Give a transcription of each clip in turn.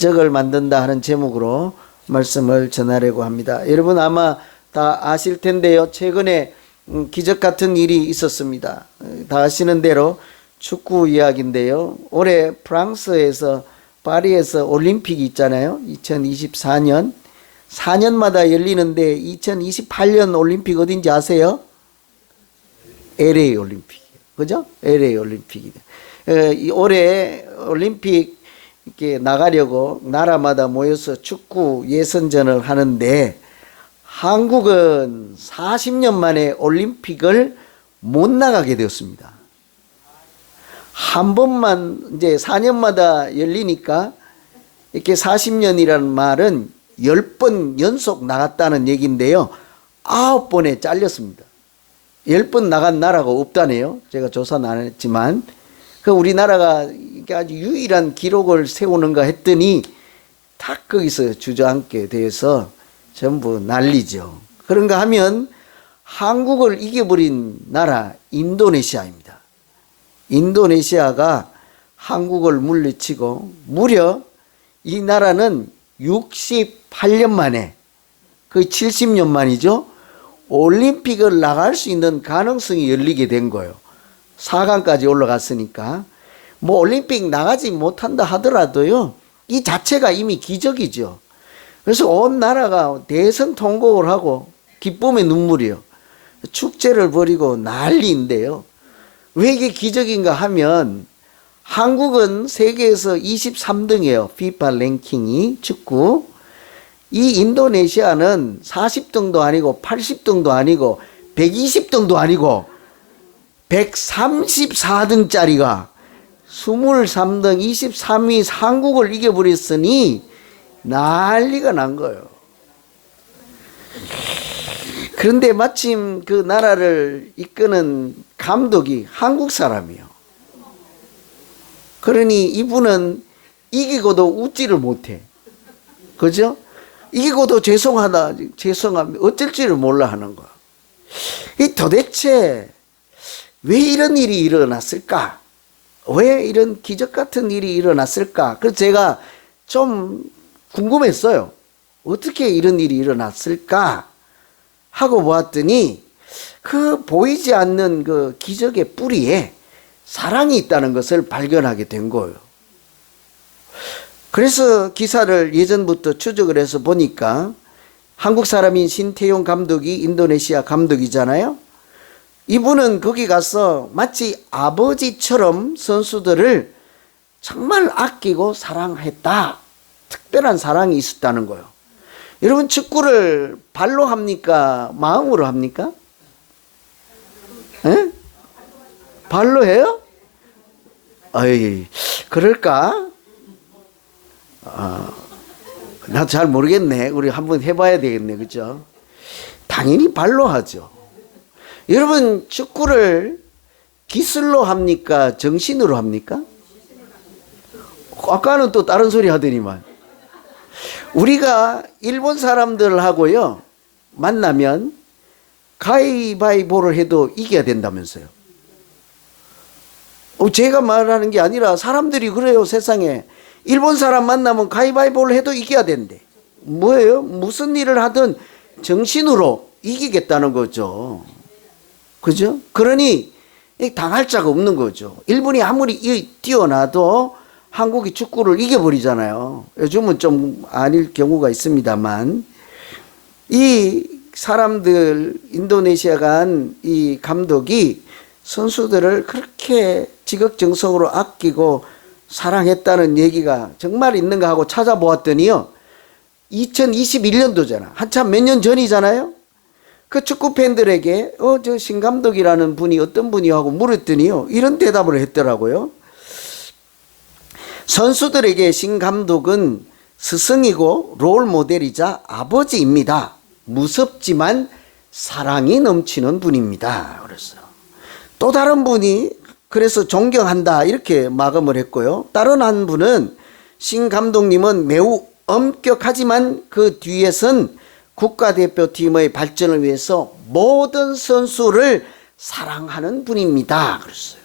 기적을 만든다 하는 제목으로 말씀을 전하려고 합니다. 여러분 아마 다 아실 텐데요. 최근에 기적 같은 일이 있었습니다. 다 아시는 대로 축구 이야기인데요. 올해 프랑스에서 파리에서 올림픽이 있잖아요. 2024년 4년마다 열리는데 2028년 올림픽 어딘지 아세요? LA 올림픽. 그죠? LA 올림픽이. 올해 올림픽 이렇게 나가려고 나라마다 모여서 축구 예선전을 하는데 한국은 40년 만에 올림픽을 못 나가게 되었습니다. 한 번만 이제 4년마다 열리니까 이렇게 40년이라는 말은 10번 연속 나갔다는 얘기인데요. 9번에 잘렸습니다. 10번 나간 나라가 없다네요. 제가 조사는 안 했지만. 그 우리나라가 아주 유일한 기록을 세우는가 했더니 탁 거기서 주저앉게 돼서 전부 난리죠. 그런가 하면 한국을 이겨버린 나라 인도네시아입니다. 인도네시아가 한국을 물리치고 무려 이 나라는 68년 만에 거의 70년 만이죠. 올림픽을 나갈 수 있는 가능성이 열리게 된 거예요. 4강까지 올라갔으니까 뭐 올림픽 나가지 못한다 하더라도요 이 자체가 이미 기적이죠. 그래서 온 나라가 대성통곡을 하고 기쁨의 눈물이요 축제를 벌이고 난리인데요. 왜 이게 기적인가 하면 한국은 세계에서 23등이에요. 피파 랭킹이 축구. 이 인도네시아는 40등도 아니고 80등도 아니고 120등도 아니고 134등짜리가 23등 23위 한국을 이겨버렸으니 난리가 난 거예요. 그런데 마침 그 나라를 이끄는 감독이 한국 사람이에요. 그러니 이분은 이기고도 웃지를 못해. 그죠? 이기고도 죄송하면 어쩔 줄을 몰라 하는 거야. 이 도대체 왜 이런 일이 일어났을까? 왜 이런 기적 같은 일이 일어났을까? 그래서 제가 좀 궁금했어요. 어떻게 이런 일이 일어났을까? 하고 보았더니 그 보이지 않는 그 기적의 뿌리에 사랑이 있다는 것을 발견하게 된 거예요. 그래서 기사를 예전부터 추적을 해서 보니까 한국 사람인 신태용 감독이 인도네시아 감독이잖아요. 이분은 거기 가서 마치 아버지처럼 선수들을 정말 아끼고 사랑했다. 특별한 사랑이 있었다는 거예요. 여러분 축구를 발로 합니까? 마음으로 합니까? 에? 발로 해요? 어이, 그럴까? 나 잘 모르겠네. 우리 한번 해봐야 되겠네. 그죠? 당연히 발로 하죠. 여러분 축구를 기술로 합니까? 정신으로 합니까? 아까는 또 다른 소리 하더니만. 우리가 일본 사람들하고요 만나면 가위바위보를 해도 이겨야 된다면서요. 제가 말하는 게 아니라 사람들이 그래요. 세상에 일본 사람 만나면 가위바위보를 해도 이겨야 된대. 뭐예요? 무슨 일을 하든 정신으로 이기겠다는 거죠. 그죠? 그러니 당할 자가 없는 거죠. 일본이 아무리 뛰어나도 한국이 축구를 이겨버리잖아요. 요즘은 좀 아닐 경우가 있습니다만 이 사람들 인도네시아 간 이 감독이 선수들을 그렇게 지극정성으로 아끼고 사랑했다는 얘기가 정말 있는가 하고 찾아보았더니요 2021년도잖아. 한참 몇 년 전이잖아요. 그 축구 팬들에게 저 신 감독이라는 분이 어떤 분이 하고 물었더니요 이런 대답을 했더라고요. 선수들에게 신 감독은 스승이고 롤 모델이자 아버지입니다. 무섭지만 사랑이 넘치는 분입니다. 그랬어요. 또 다른 분이 그래서 존경한다 이렇게 마감을 했고요. 다른 한 분은 신 감독님은 매우 엄격하지만 그 뒤에선 국가대표팀의 발전을 위해서 모든 선수를 사랑하는 분입니다. 그랬어요.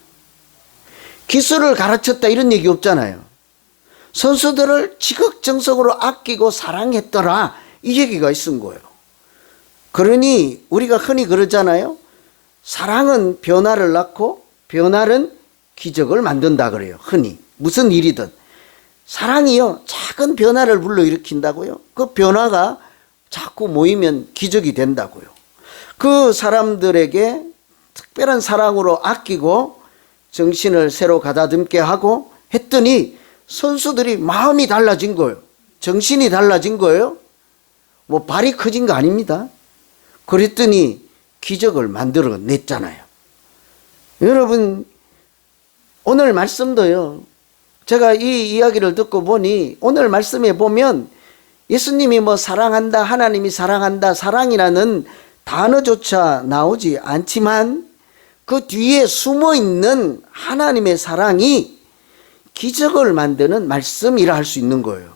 기술을 가르쳤다 이런 얘기 없잖아요. 선수들을 지극정성으로 아끼고 사랑했더라. 이 얘기가 있은 거예요. 그러니 우리가 흔히 그러잖아요. 사랑은 변화를 낳고 변화는 기적을 만든다 그래요. 흔히 무슨 일이든 사랑이요 작은 변화를 불러일으킨다고요. 그 변화가 자꾸 모이면 기적이 된다고요. 그 사람들에게 특별한 사랑으로 아끼고 정신을 새로 가다듬게 하고 했더니 선수들이 마음이 달라진 거예요. 정신이 달라진 거예요. 뭐 발이 커진 거 아닙니다. 그랬더니 기적을 만들어냈잖아요. 여러분 오늘 말씀도요. 제가 이 이야기를 듣고 보니 오늘 말씀에 보면 예수님이 뭐 사랑한다, 하나님이 사랑한다, 사랑이라는 단어조차 나오지 않지만 그 뒤에 숨어 있는 하나님의 사랑이 기적을 만드는 말씀이라 할 수 있는 거예요.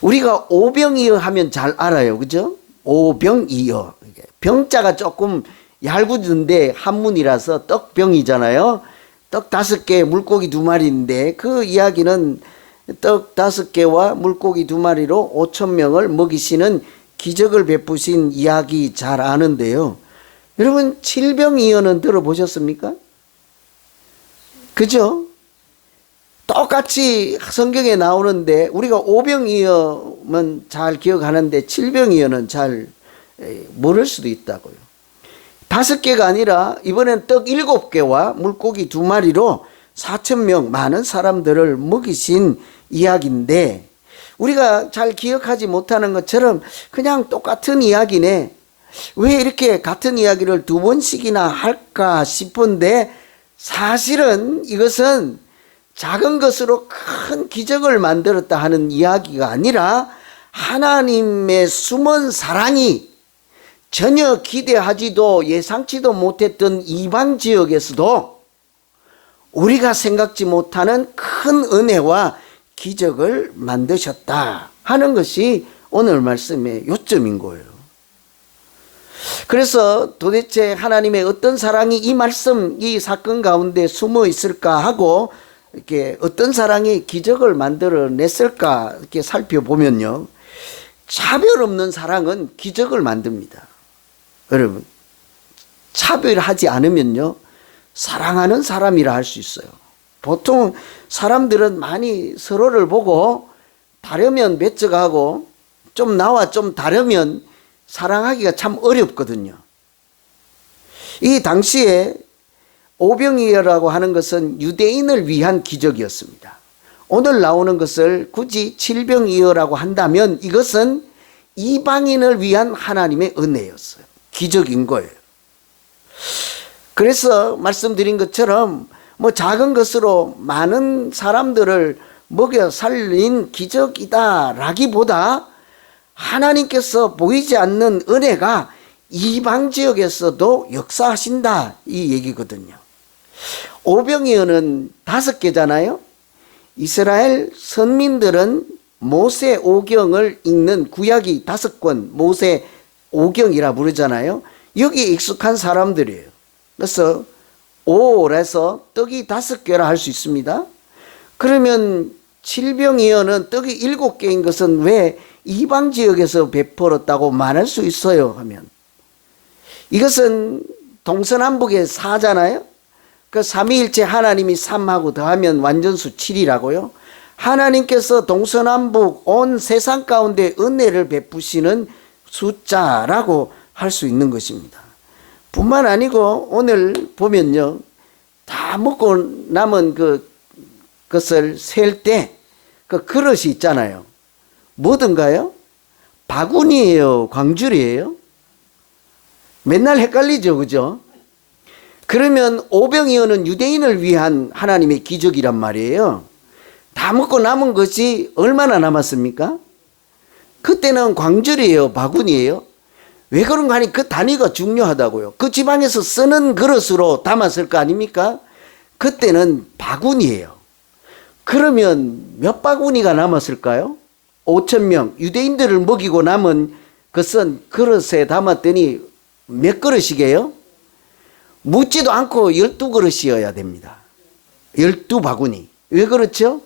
우리가 오병이어 하면 잘 알아요. 그죠? 오병이어. 병자가 조금 얇은데 한문이라서 떡병이잖아요. 떡 5개, 물고기 2마리인데 그 이야기는 떡 5개와 물고기 2마리로 5,000명을 먹이시는 기적을 베푸신 이야기 잘 아는데요. 여러분 칠병이어는 들어보셨습니까? 그죠? 똑같이 성경에 나오는데 우리가 오병이어면 잘 기억하는데 칠병이어는 잘 모를 수도 있다고요. 5개가 아니라 이번엔 떡 7개와 물고기 2마리로 4,000명 많은 사람들을 먹이신 이야기인데 우리가 잘 기억하지 못하는 것처럼 그냥 똑같은 이야기네. 왜 이렇게 같은 이야기를 2번씩이나 할까 싶은데 사실은 이것은 작은 것으로 큰 기적을 만들었다 하는 이야기가 아니라 하나님의 숨은 사랑이 전혀 기대하지도 예상치도 못했던 이방 지역에서도 우리가 생각지 못하는 큰 은혜와 기적을 만드셨다 하는 것이 오늘 말씀의 요점인 거예요. 그래서 도대체 하나님의 어떤 사랑이 이 말씀, 이 사건 가운데 숨어 있을까 하고 이렇게 어떤 사랑이 기적을 만들어냈을까 이렇게 살펴보면요. 차별 없는 사랑은 기적을 만듭니다. 여러분, 차별하지 않으면요. 사랑하는 사람이라 할 수 있어요. 보통 사람들은 많이 서로를 보고 다르면 배척하고 좀 나와 좀 다르면 사랑하기가 참 어렵거든요. 이 당시에 오병이어라고 하는 것은 유대인을 위한 기적이었습니다. 오늘 나오는 것을 굳이 칠병이어라고 한다면 이것은 이방인을 위한 하나님의 은혜였어요. 기적인 거예요. 그래서 말씀드린 것처럼 뭐 작은 것으로 많은 사람들을 먹여 살린 기적이다 라기보다 하나님께서 보이지 않는 은혜가 이방 지역에서도 역사하신다 이 얘기거든요. 오병이어는 5개잖아요. 이스라엘 선민들은 모세 오경을 읽는 구약이 5권 모세 오경이라 부르잖아요. 여기에 익숙한 사람들이에요. 그래서 오래서 떡이 5개라 할 수 있습니다. 그러면 칠병이어는 떡이 7개인 것은 왜 이방 지역에서 베풀었다고 말할 수 있어요 하면 이것은 동서남북의 4잖아요. 그 삼위일체 하나님이 3하고 더하면 완전수 7이라고요. 하나님께서 동서남북 온 세상 가운데 은혜를 베푸시는 숫자라고 할 수 있는 것입니다. 뿐만 아니고 오늘 보면요. 다 먹고 남은 그것을 셀 때 그 그릇이 있잖아요. 뭐든가요? 바구니예요? 광줄이에요? 맨날 헷갈리죠. 그죠? 그러면 오병이어는 유대인을 위한 하나님의 기적이란 말이에요. 다 먹고 남은 것이 얼마나 남았습니까? 그때는 광줄이에요? 바구니예요? 왜 그런가 하니 그 단위가 중요하다고요. 그 지방에서 쓰는 그릇으로 담았을 거 아닙니까? 그때는 바구니예요. 그러면 몇 바구니가 남았을까요? 5,000명 유대인들을 먹이고 남은 것은 그릇에 담았더니 몇 그릇이게요? 묻지도 않고 12그릇이어야 됩니다. 12바구니. 왜 그렇죠?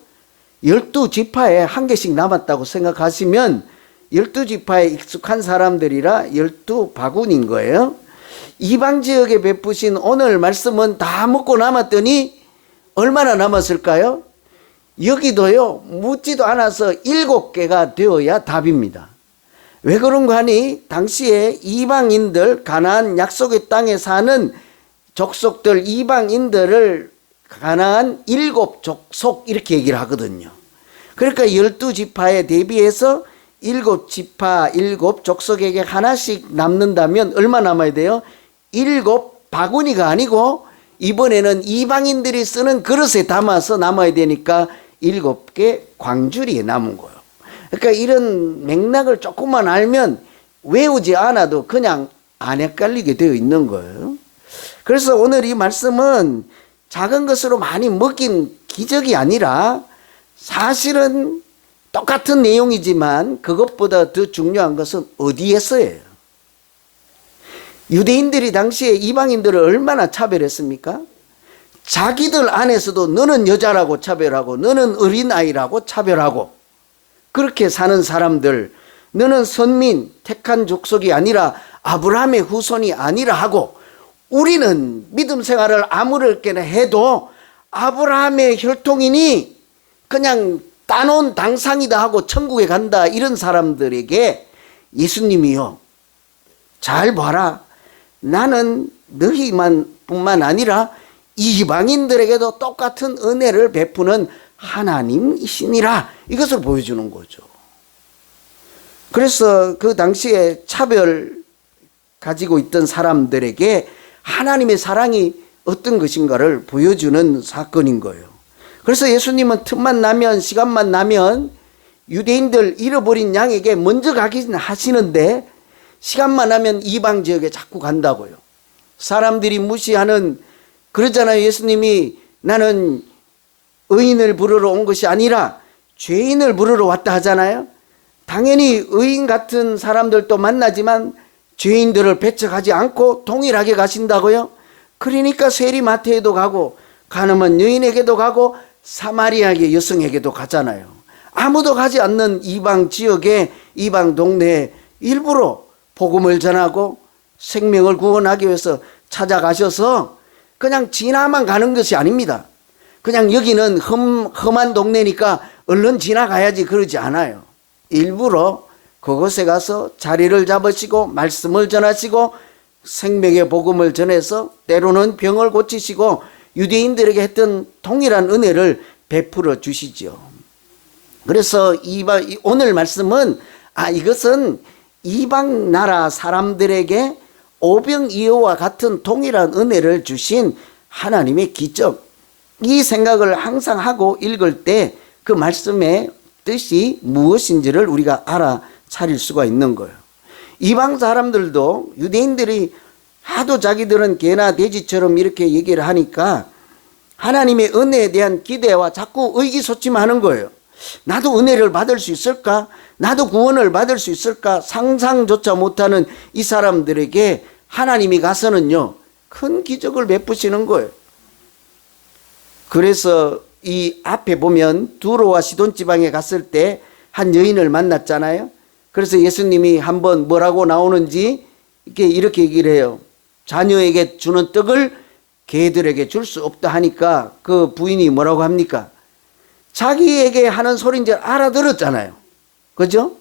12지파에 한 개씩 남았다고 생각하시면 12지파에 익숙한 사람들이라 12바구니인 거예요. 이방 지역에 베푸신 오늘 말씀은 다 먹고 남았더니 얼마나 남았을까요? 여기도요, 묻지도 않아서 7개가 되어야 답입니다. 왜 그런가 하니 당시에 이방인들, 가나안 약속의 땅에 사는 족속들, 이방인들을 가나안 7족속 이렇게 얘기를 하거든요. 그러니까 12지파에 대비해서 7지파, 7족속에게 하나씩 남는다면 얼마 남아야 돼요? 7바구니가 아니고 이번에는 이방인들이 쓰는 그릇에 담아서 남아야 되니까 7개 광주리에 남은 거예요. 그러니까 이런 맥락을 조금만 알면 외우지 않아도 그냥 안 헷갈리게 되어 있는 거예요. 그래서 오늘 이 말씀은 작은 것으로 많이 먹인 기적이 아니라 사실은 똑같은 내용이지만 그것보다 더 중요한 것은 어디에서예요. 유대인들이 당시에 이방인들을 얼마나 차별했습니까? 자기들 안에서도 너는 여자라고 차별하고 너는 어린아이라고 차별하고 그렇게 사는 사람들, 너는 선민, 택한 족속이 아니라 아브라함의 후손이 아니라 하고 우리는 믿음 생활을 아무렇게나 해도 아브라함의 혈통이니 그냥 따놓은 당상이다 하고 천국에 간다, 이런 사람들에게 예수님이요, 잘 봐라, 나는 너희만 뿐만 아니라 이방인들에게도 똑같은 은혜를 베푸는 하나님이시니라, 이것을 보여주는 거죠. 그래서 그 당시에 차별 가지고 있던 사람들에게 하나님의 사랑이 어떤 것인가를 보여주는 사건인 거예요. 그래서 예수님은 틈만 나면, 시간만 나면 유대인들 잃어버린 양에게 먼저 가긴 하시는데 시간만 나면 이방 지역에 자꾸 간다고요. 사람들이 무시하는, 그러잖아요. 예수님이 나는 의인을 부르러 온 것이 아니라 죄인을 부르러 왔다 하잖아요. 당연히 의인 같은 사람들도 만나지만 죄인들을 배척하지 않고 동일하게 가신다고요. 그러니까 세리마트에도 가고 가늠한 여인에게도 가고 사마리아의 여성에게도 가잖아요. 아무도 가지 않는 이방 지역에, 이방 동네에 일부러 복음을 전하고 생명을 구원하기 위해서 찾아가셔서 그냥 지나만 가는 것이 아닙니다. 그냥 여기는 험한 동네니까 얼른 지나가야지 그러지 않아요. 일부러 그곳에 가서 자리를 잡으시고 말씀을 전하시고 생명의 복음을 전해서 때로는 병을 고치시고 유대인들에게 했던 동일한 은혜를 베풀어 주시죠. 그래서 오늘 말씀은 이것은 이방 나라 사람들에게 오병이어와 같은 동일한 은혜를 주신 하나님의 기적, 이 생각을 항상 하고 읽을 때 그 말씀의 뜻이 무엇인지를 우리가 알아차릴 수가 있는 거예요. 이방 사람들도 유대인들이 하도 자기들은 개나 돼지처럼 이렇게 얘기를 하니까 하나님의 은혜에 대한 기대와 자꾸 의기소침하는 거예요. 나도 은혜를 받을 수 있을까? 나도 구원을 받을 수 있을까? 상상조차 못하는 이 사람들에게 하나님이 가서는요, 큰 기적을 베푸시는 거예요. 그래서 이 앞에 보면 두로와 시돈 지방에 갔을 때 한 여인을 만났잖아요. 그래서 예수님이 한번 뭐라고 나오는지 이렇게 얘기를 해요. 자녀에게 주는 떡을 개들에게 줄 수 없다 하니까 그 부인이 뭐라고 합니까? 자기에게 하는 소리인지 알아들었잖아요. 그죠?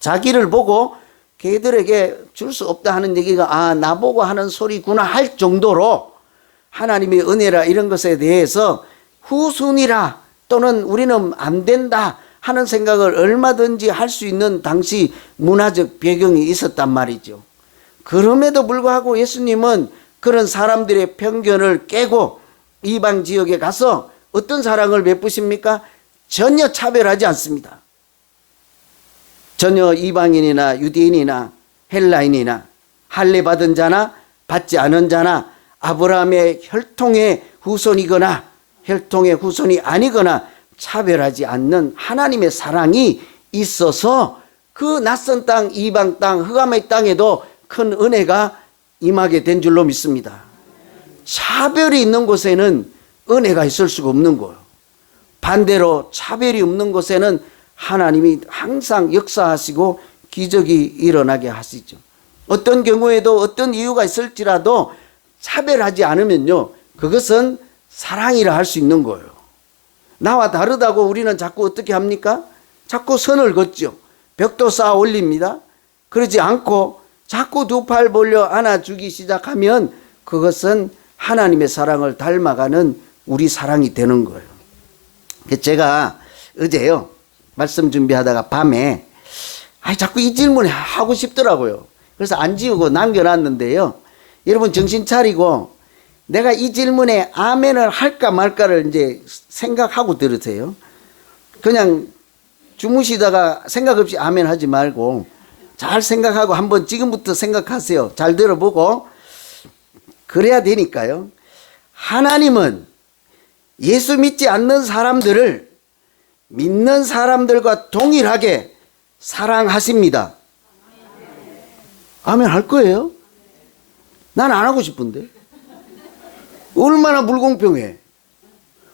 자기를 보고 개들에게 줄 수 없다 하는 얘기가 나보고 하는 소리구나 할 정도로 하나님의 은혜라 이런 것에 대해서 후순위라 또는 우리는 안 된다 하는 생각을 얼마든지 할 수 있는 당시 문화적 배경이 있었단 말이죠. 그럼에도 불구하고 예수님은 그런 사람들의 편견을 깨고 이방 지역에 가서 어떤 사랑을 베푸십니까? 전혀 차별하지 않습니다. 전혀 이방인이나 유대인이나 헬라인이나 할례 받은 자나 받지 않은 자나 아브라함의 혈통의 후손이거나 혈통의 후손이 아니거나 차별하지 않는 하나님의 사랑이 있어서 그 낯선 땅, 이방 땅, 흑암의 땅에도 큰 은혜가 임하게 된 줄로 믿습니다. 차별이 있는 곳에는 은혜가 있을 수가 없는 거예요. 반대로 차별이 없는 곳에는 하나님이 항상 역사하시고 기적이 일어나게 하시죠. 어떤 경우에도 어떤 이유가 있을지라도 차별하지 않으면요, 그것은 사랑이라 할 수 있는 거예요. 나와 다르다고 우리는 자꾸 어떻게 합니까? 자꾸 선을 긋죠. 벽도 쌓아 올립니다. 그러지 않고 자꾸 두 팔 벌려 안아주기 시작하면 그것은 하나님의 사랑을 닮아가는 우리 사랑이 되는 거예요. 제가 어제요, 말씀 준비하다가 밤에 자꾸 이 질문을 하고 싶더라고요. 그래서 안 지우고 남겨놨는데요. 여러분 정신 차리고 내가 이 질문에 아멘을 할까 말까를 이제 생각하고 들으세요. 그냥 주무시다가 생각 없이 아멘 하지 말고 잘 생각하고 한번 지금부터 생각하세요. 잘 들어보고 그래야 되니까요. 하나님은 예수 믿지 않는 사람들을 믿는 사람들과 동일하게 사랑하십니다. 아멘 할 거예요? 난 안 하고 싶은데. 얼마나 불공평해.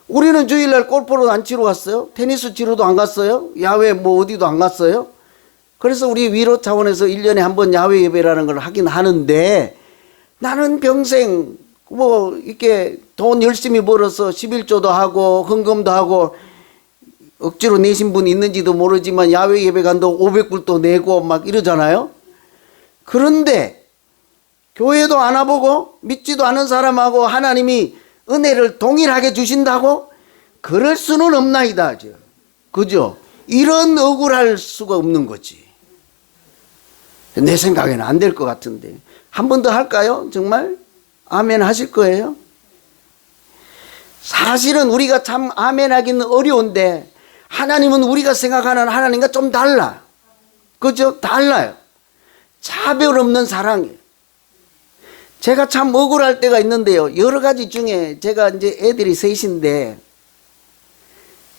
우리는 주일날 골프도 안 치러 갔어요. 테니스 치러도 안 갔어요. 야외 어디도 안 갔어요. 그래서 우리 위로 차원에서 1년에 한 번 야외 예배라는 걸 하긴 하는데, 나는 평생 이렇게 돈 열심히 벌어서 11조도 하고 헌금도 하고 억지로 내신 분 있는지도 모르지만 야외 예배 간다고 500불도 내고 막 이러잖아요. 그런데 교회도 안 와보고 믿지도 않은 사람하고 하나님이 은혜를 동일하게 주신다고? 그럴 수는 없나이다. 그죠? 이런 억울할 수가 없는 거지. 내 생각에는 안 될 것 같은데. 한 번 더 할까요? 정말? 아멘 하실 거예요? 사실은 우리가 참 아멘 하기는 어려운데 하나님은 우리가 생각하는 하나님과 좀 달라. 그죠? 달라요. 차별 없는 사랑이에요. 제가 참 억울할 때가 있는데요. 여러 가지 중에 제가 이제 애들이 셋인데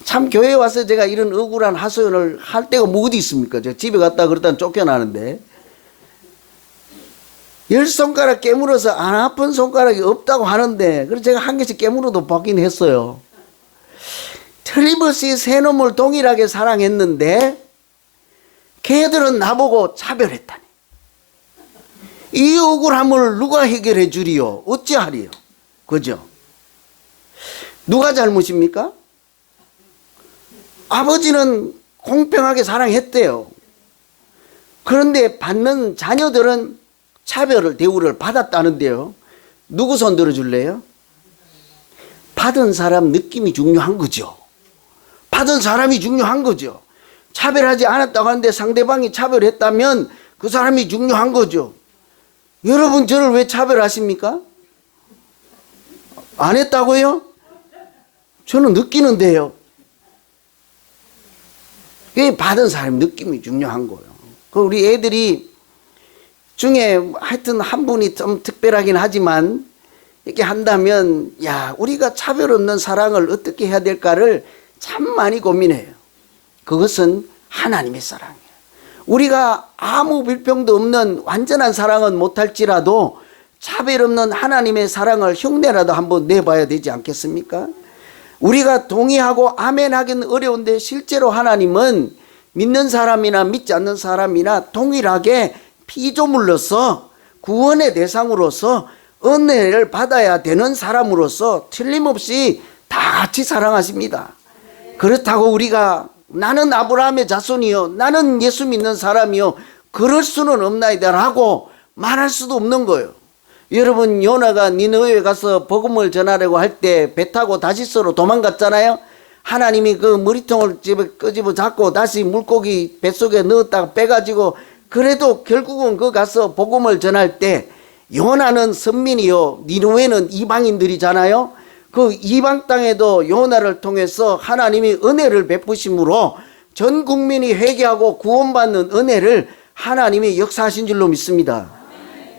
참 교회에 와서 제가 이런 억울한 하소연을 할 때가 뭐 어디 있습니까? 제가 집에 갔다 그러다 쫓겨나는데 10손가락 깨물어서 안 아픈 손가락이 없다고 하는데 그래서 제가 한 개씩 깨물어도 받긴 했어요. 틀림없이 새 놈을 동일하게 사랑했는데 걔들은 나보고 차별했다니. 이 억울함을 누가 해결해 주리요? 어찌하리요? 그죠? 누가 잘못입니까? 아버지는 공평하게 사랑했대요. 그런데 받는 자녀들은 차별을, 대우를 받았다는데요. 누구 손 들어줄래요? 받은 사람 느낌이 중요한 거죠. 받은 사람이 중요한 거죠. 차별하지 않았다고 하는데 상대방이 차별했다면 그 사람이 중요한 거죠. 여러분 저를 왜 차별하십니까? 안 했다고요? 저는 느끼는데요. 왜 받은 사람 느낌이 중요한 거예요. 우리 애들이 중에 하여튼 한 분이 좀 특별하긴 하지만 이렇게 한다면 우리가 차별 없는 사랑을 어떻게 해야 될까를 참 많이 고민해요. 그것은 하나님의 사랑이에요. 우리가 아무 불평도 없는 완전한 사랑은 못할지라도 차별 없는 하나님의 사랑을 흉내라도 한번 내봐야 되지 않겠습니까? 우리가 동의하고 아멘하기는 어려운데 실제로 하나님은 믿는 사람이나 믿지 않는 사람이나 동일하게 피조물로서 구원의 대상으로서 은혜를 받아야 되는 사람으로서 틀림없이 다 같이 사랑하십니다. 그렇다고 우리가 나는 아브라함의 자손이요, 나는 예수 믿는 사람이요, 그럴 수는 없나이다라고 말할 수도 없는 거예요. 여러분 요나가 니느웨에 가서 복음을 전하려고 할 때 배 타고 다시스로 도망갔잖아요. 하나님이 그 머리통을 끄집어 잡고 다시 물고기 뱃속에 넣었다가 빼가지고 그래도 결국은 그 가서 복음을 전할 때 요나는 선민이요 니느웨는 이방인들이잖아요. 그 이방 땅에도 요나를 통해서 하나님이 은혜를 베푸심으로 전 국민이 회개하고 구원받는 은혜를 하나님이 역사하신 줄로 믿습니다.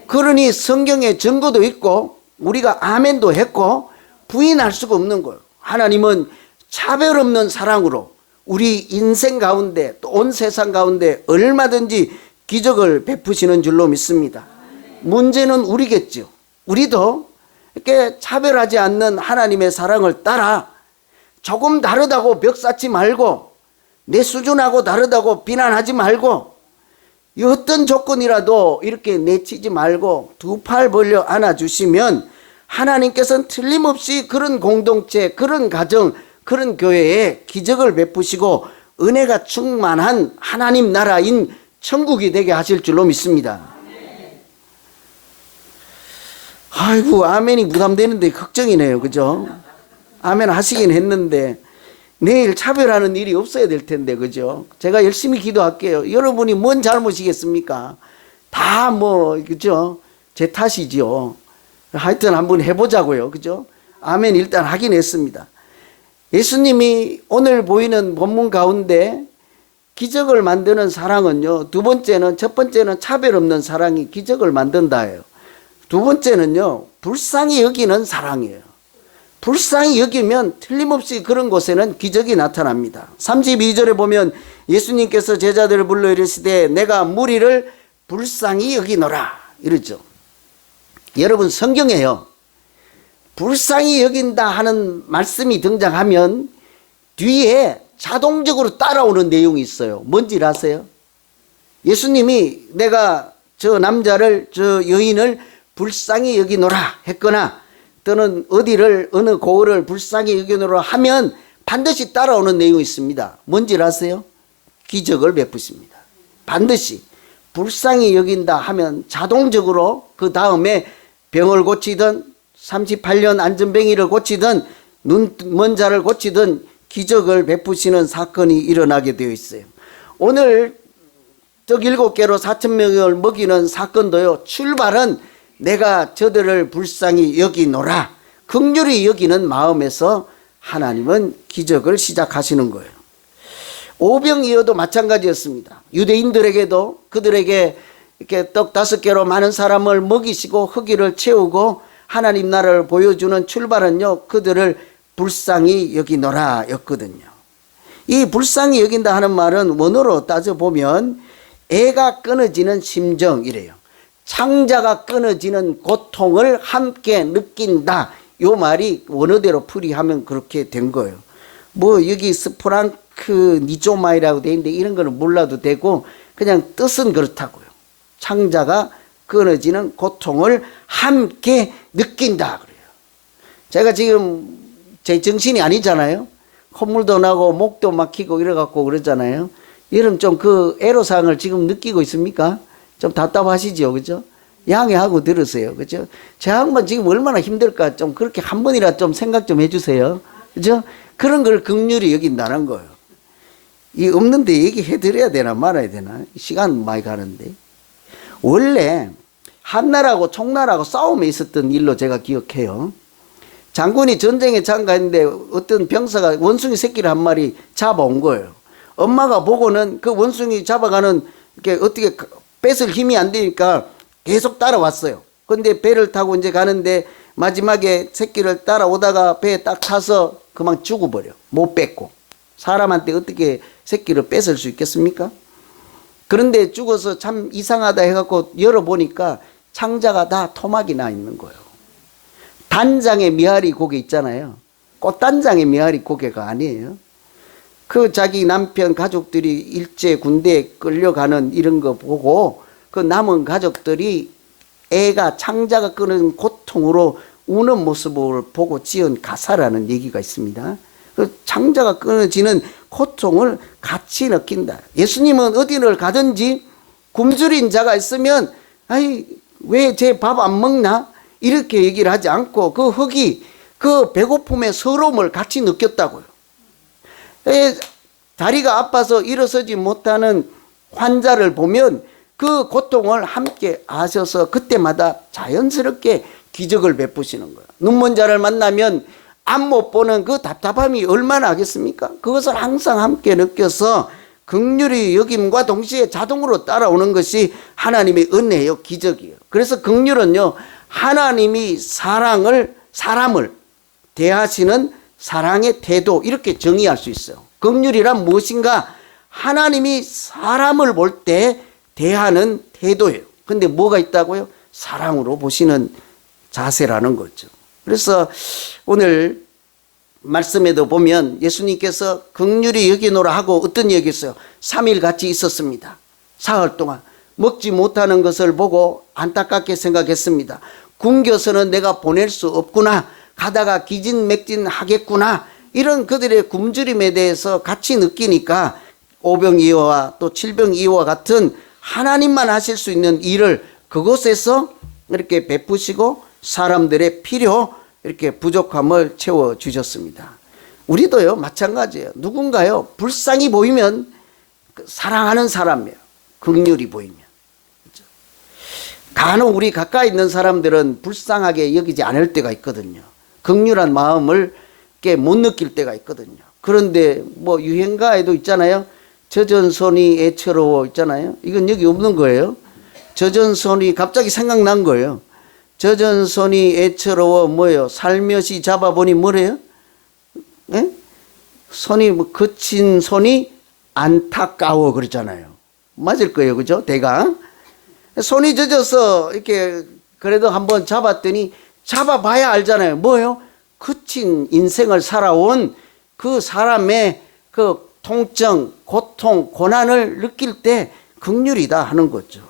그러니 성경에 증거도 있고 우리가 아멘도 했고 부인할 수가 없는 거예요. 하나님은 차별 없는 사랑으로 우리 인생 가운데 또 온 세상 가운데 얼마든지 기적을 베푸시는 줄로 믿습니다. 문제는 우리겠죠. 우리도 이렇게 차별하지 않는 하나님의 사랑을 따라 조금 다르다고 벽 쌓지 말고, 내 수준하고 다르다고 비난하지 말고, 어떤 조건이라도 이렇게 내치지 말고 두 팔 벌려 안아주시면 하나님께서는 틀림없이 그런 공동체, 그런 가정, 그런 교회에 기적을 베푸시고 은혜가 충만한 하나님 나라인 천국이 되게 하실 줄로 믿습니다. 아이고, 아멘이 부담되는데 걱정이네요. 그죠? 아멘 하시긴 했는데 내일 차별하는 일이 없어야 될 텐데, 그죠? 제가 열심히 기도할게요. 여러분이 뭔 잘못이겠습니까? 다 그죠? 제 탓이지요. 하여튼 한번 해보자고요. 그죠? 아멘 일단 하긴 했습니다. 예수님이 오늘 보이는 본문 가운데 기적을 만드는 사랑은요, 첫 번째는 차별 없는 사랑이 기적을 만든다예요. 두 번째는요, 불쌍히 여기는 사랑이에요. 불쌍히 여기면 틀림없이 그런 곳에는 기적이 나타납니다. 32절에 보면 예수님께서 제자들을 불러 이르시되 내가 무리를 불쌍히 여기노라 이러죠. 여러분, 성경에요, 불쌍히 여긴다 하는 말씀이 등장하면 뒤에 자동적으로 따라오는 내용이 있어요. 뭔지 아세요? 예수님이 내가 저 남자를, 저 여인을 불쌍히 여기노라 했거나 또는 어느 고을을 불쌍히 여기노라 하면 반드시 따라오는 내용이 있습니다. 뭔지 아세요? 기적을 베푸십니다. 반드시 불쌍히 여긴다 하면 자동적으로 그 다음에 병을 고치든 38년 안전뱅이를 고치든 눈 먼 자를 고치든 기적을 베푸시는 사건이 일어나게 되어 있어요. 오늘 떡 7개로 4,000명을 먹이는 사건도요, 출발은 내가 저들을 불쌍히 여기노라, 긍휼히 여기는 마음에서 하나님은 기적을 시작하시는 거예요. 오병이어도 마찬가지였습니다. 유대인들에게도 그들에게 이렇게 떡 5개로 많은 사람을 먹이시고 허기를 채우고 하나님 나라를 보여주는 출발은요, 그들을 불쌍히 여기노라 였거든요. 이 불쌍히 여긴다 하는 말은 원어로 따져보면 애가 끊어지는 심정이래요. 창자가 끊어지는 고통을 함께 느낀다, 요 말이 원어대로 풀이하면 그렇게 된 거예요. 여기 스프랑크 니조마이라고 돼 있는데 이런 거는 몰라도 되고 그냥 뜻은 그렇다고요. 창자가 끊어지는 고통을 함께 느낀다 그래요. 제가 지금 제 정신이 아니잖아요. 콧물도 나고 목도 막히고 이래갖고 그러잖아요. 여러분 좀 그 애로사항을 지금 느끼고 있습니까? 좀 답답하시죠, 그죠? 양해하고 들으세요, 그죠? 제 양반 지금 얼마나 힘들까 좀 그렇게 한 번이라 좀 생각 좀 해주세요, 그죠? 그런 걸 긍휼히 여긴다는 거예요. 이 없는데 얘기해드려야 되나 말아야 되나? 시간 많이 가는데. 원래 한나라하고 총나라하고 싸움에 있었던 일로 제가 기억해요. 장군이 전쟁에 참가했는데 어떤 병사가 원숭이 새끼를 한 마리 잡아온 거예요. 엄마가 보고는 그 원숭이 잡아가는 게 어떻게 뺏을 힘이 안 되니까 계속 따라왔어요. 근데 배를 타고 이제 가는데 마지막에 새끼를 따라오다가 배에 딱 타서 그만 죽어버려. 못 뺏고. 사람한테 어떻게 새끼를 뺏을 수 있겠습니까? 그런데 죽어서 참 이상하다 해갖고 열어보니까 창자가 다 토막이 나 있는 거예요. 단장의 미아리 고개 있잖아요. 꽃단장의 미아리 고개가 아니에요. 그 자기 남편 가족들이 일제 군대에 끌려가는 이런 거 보고 그 남은 가족들이 애가 창자가 끄는 고통으로 우는 모습을 보고 지은 가사라는 얘기가 있습니다. 그 창자가 끊어지는 고통을 같이 느낀다. 예수님은 어디를 가든지 굶주린 자가 있으면 아이 왜 제 밥 안 먹나? 이렇게 얘기를 하지 않고 그 허기, 그 배고픔의 서러움을 같이 느꼈다고요. 다리가 아파서 일어서지 못하는 환자를 보면 그 고통을 함께 아셔서 그때마다 자연스럽게 기적을 베푸시는 거예요. 눈먼 자를 만나면 앞 못 보는 그 답답함이 얼마나 하겠습니까? 그것을 항상 함께 느껴서 긍휼히 여김과 동시에 자동으로 따라오는 것이 하나님의 은혜요, 기적이에요. 그래서 긍휼은요, 하나님이 사람을 대하시는 사랑의 태도, 이렇게 정의할 수 있어요. 긍휼이란 무엇인가? 하나님이 사람을 볼 때 대하는 태도예요. 근데 뭐가 있다고요? 사랑으로 보시는 자세라는 거죠. 그래서 오늘 말씀에도 보면 예수님께서 긍휼히 여기노라 하고 어떤 얘기했어요? 3일 같이 있었습니다. 사흘 동안 먹지 못하는 것을 보고 안타깝게 생각했습니다. 굶겨서는 내가 보낼 수 없구나. 가다가 기진맥진 하겠구나. 이런 그들의 굶주림에 대해서 같이 느끼니까 오병이어와 또 칠병이어와 같은 하나님만 하실 수 있는 일을 그곳에서 이렇게 베푸시고 사람들의 필요, 이렇게 부족함을 채워주셨습니다. 우리도요 마찬가지예요. 누군가요 불쌍히 보이면 사랑하는 사람이에요. 긍휼이 보이면. 그렇죠? 간혹 우리 가까이 있는 사람들은 불쌍하게 여기지 않을 때가 있거든요. 긍휼한 마음을 못 느낄 때가 있거든요. 그런데 뭐 유행가에도 있잖아요. 젖은 손이 애처로워 있잖아요. 이건 여기 없는 거예요. 젖은 손이 갑자기 생각난 거예요. 젖은 손이 애처로워 뭐예요? 살며시 잡아보니 뭐래요? 예? 손이 뭐 거친 손이 안타까워 그러잖아요. 맞을 거예요. 그죠? 대강. 손이 젖어서 이렇게 그래도 한번 잡았더니 잡아봐야 알잖아요. 뭐예요? 거친 인생을 살아온 그 사람의 그 통증, 고통, 고난을 느낄 때 긍휼이다 하는 거죠.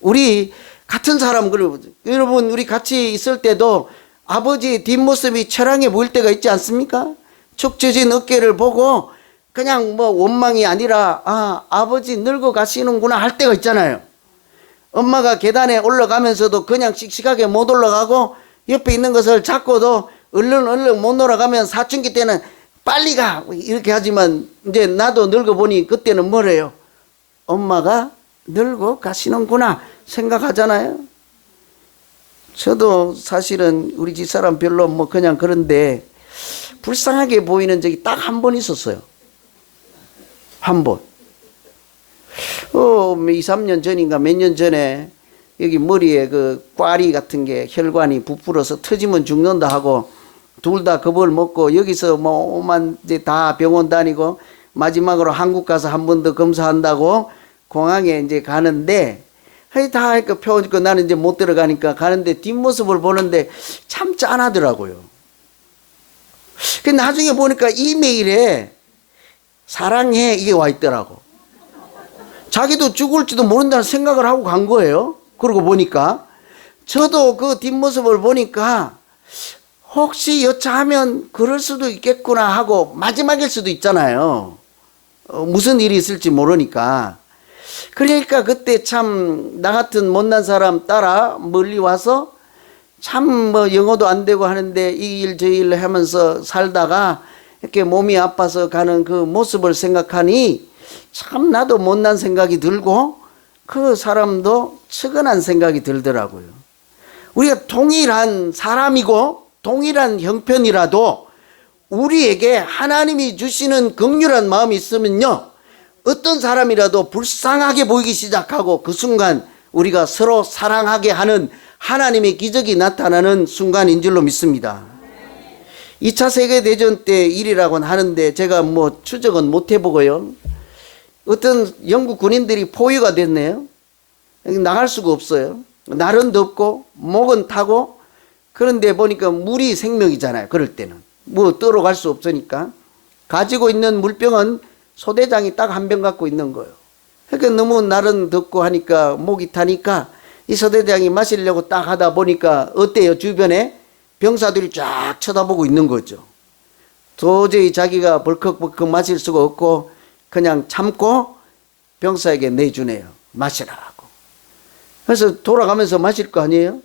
우리 같은 사람, 여러분 우리 같이 있을 때도 아버지의 뒷모습이 처량해 보일 때가 있지 않습니까? 축 처진 어깨를 보고 그냥 뭐 원망이 아니라 아버지 늙어 가시는구나 할 때가 있잖아요. 엄마가 계단에 올라가면서도 그냥 씩씩하게 못 올라가고 옆에 있는 것을 잡고도 얼른 못 올라가면 사춘기 때는 빨리 가 이렇게 하지만 이제 나도 늙어 보니 그때는 뭐래요? 엄마가 늙어 가시는구나 생각하잖아요. 저도 사실은 우리 집사람 별로 뭐 그냥 그런데 불쌍하게 보이는 적이 딱 한 번 있었어요. 한 번. 2, 3년 전인가 몇 년 전에 여기 머리에 그 꽈리 같은 게 혈관이 부풀어서 터지면 죽는다 하고 둘 다 겁을 먹고 여기서 뭐 오만 이제 다 병원 다니고 마지막으로 한국 가서 한 번 더 검사한다고 공항에 이제 가는데 다 그 표니까 나는 이제 못 들어가니까 가는데 뒷모습을 보는데 참 짠하더라고요. 그 나중에 보니까 이메일에 사랑해 이게 와 있더라고. 자기도 죽을지도 모른다는 생각을 하고 간 거예요. 그러고 보니까 저도 그 뒷모습을 보니까 혹시 여차하면 그럴 수도 있겠구나 하고 마지막일 수도 있잖아요. 무슨 일이 있을지 모르니까. 그러니까 그때 참 나 같은 못난 사람 따라 멀리 와서 참 뭐 영어도 안 되고 하는데 이 일 저 일 하면서 살다가 이렇게 몸이 아파서 가는 그 모습을 생각하니 참 나도 못난 생각이 들고 그 사람도 측은한 생각이 들더라고요. 우리가 동일한 사람이고 동일한 형편이라도 우리에게 하나님이 주시는 긍휼한 마음이 있으면요 어떤 사람이라도 불쌍하게 보이기 시작하고 그 순간 우리가 서로 사랑하게 하는 하나님의 기적이 나타나는 순간인 줄로 믿습니다. 2차 세계대전 때 일이라고는 하는데 제가 뭐 추적은 못 해보고요. 어떤 영국 군인들이 포위가 됐네요. 나갈 수가 없어요. 날은 덥고 목은 타고 그런데 보니까 물이 생명이잖아요. 그럴 때는 뭐 떠러 갈 수 없으니까 가지고 있는 물병은 소대장이 딱 한 병 갖고 있는 거예요. 그러니까 너무 날은 덥고 하니까 목이 타니까 이 소대장이 마시려고 딱 하다 보니까 어때요? 주변에 병사들이 쫙 쳐다보고 있는 거죠. 도저히 자기가 벌컥벌컥 마실 수가 없고 그냥 참고 병사에게 내주네요. 마시라고. 그래서 돌아가면서 마실 거 아니에요?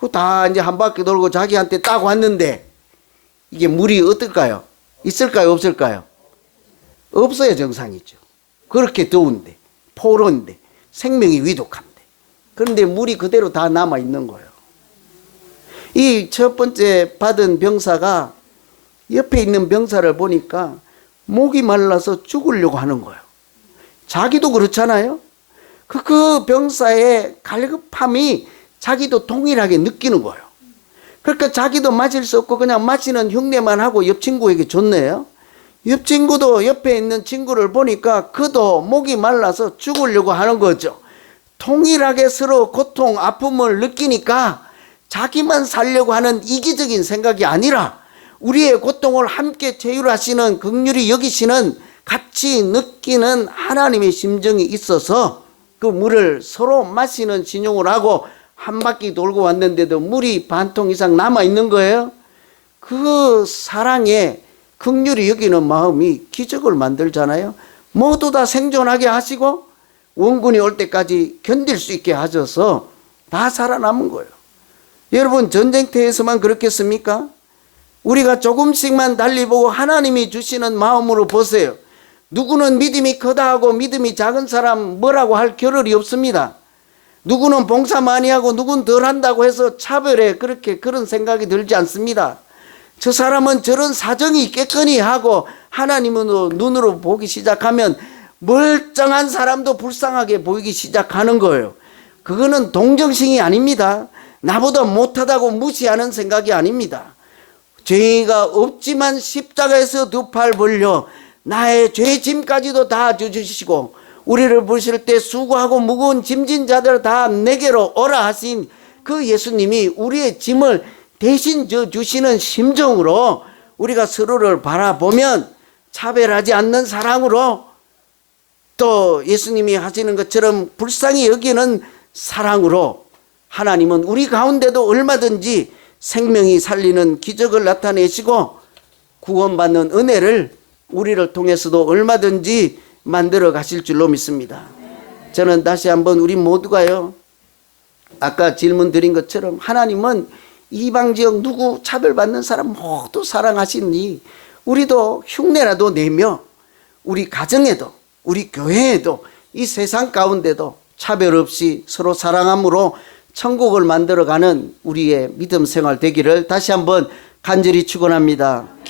그 다 이제 한 바퀴 돌고 자기한테 딱 왔는데 이게 물이 어떨까요? 있을까요? 없을까요? 없어야 정상이죠. 그렇게 더운데 포로인데 생명이 위독한데 그런데 물이 그대로 다 남아 있는 거예요. 이 첫 번째 받은 병사가 옆에 있는 병사를 보니까 목이 말라서 죽으려고 하는 거예요. 자기도 그렇잖아요. 그 병사의 갈급함이 자기도 동일하게 느끼는 거예요. 그러니까 자기도 마실 수 없고 그냥 마시는 흉내만 하고 옆 친구에게 줬네요. 옆 친구도 옆에 있는 친구를 보니까 그도 목이 말라서 죽으려고 하는 거죠. 동일하게 서로 고통, 아픔을 느끼니까 자기만 살려고 하는 이기적인 생각이 아니라 우리의 고통을 함께 제휴하시는, 긍휼히 여기시는, 같이 느끼는 하나님의 심정이 있어서 그 물을 서로 마시는 신용을 하고 한 바퀴 돌고 왔는데도 물이 반 통 이상 남아 있는 거예요. 그 사랑에 긍휼히 여기는 마음이 기적을 만들잖아요. 모두 다 생존하게 하시고 원군이 올 때까지 견딜 수 있게 하셔서 다 살아남은 거예요. 여러분, 전쟁터에서만 그렇겠습니까? 우리가 조금씩만 달리 보고 하나님이 주시는 마음으로 보세요. 누구는 믿음이 크다 하고 믿음이 작은 사람 뭐라고 할 겨를이 없습니다. 누구는 봉사 많이 하고 누구는 덜 한다고 해서 차별에 그런 생각이 들지 않습니다. 저 사람은 저런 사정이 있겠거니 하고 하나님은 눈으로 보기 시작하면 멀쩡한 사람도 불쌍하게 보이기 시작하는 거예요. 그거는 동정심이 아닙니다. 나보다 못하다고 무시하는 생각이 아닙니다. 죄가 없지만 십자가에서 두 팔 벌려 나의 죄 짐까지도 다 져주시고 우리를 부르실 때 수고하고 무거운 짐진 자들 다 내게로 오라 하신 그 예수님이 우리의 짐을 대신 져주시는 심정으로 우리가 서로를 바라보면 차별하지 않는 사랑으로, 또 예수님이 하시는 것처럼 불쌍히 여기는 사랑으로 하나님은 우리 가운데도 얼마든지 생명이 살리는 기적을 나타내시고 구원받는 은혜를 우리를 통해서도 얼마든지 만들어 가실 줄로 믿습니다. 저는 다시 한번 우리 모두가요, 아까 질문 드린 것처럼 하나님은 이방 지역 누구 차별받는 사람 모두 사랑하시니 우리도 흉내라도 내며 우리 가정에도 우리 교회에도 이 세상 가운데도 차별 없이 서로 사랑함으로 천국을 만들어가는 우리의 믿음 생활 되기를 다시 한번 간절히 축원합니다.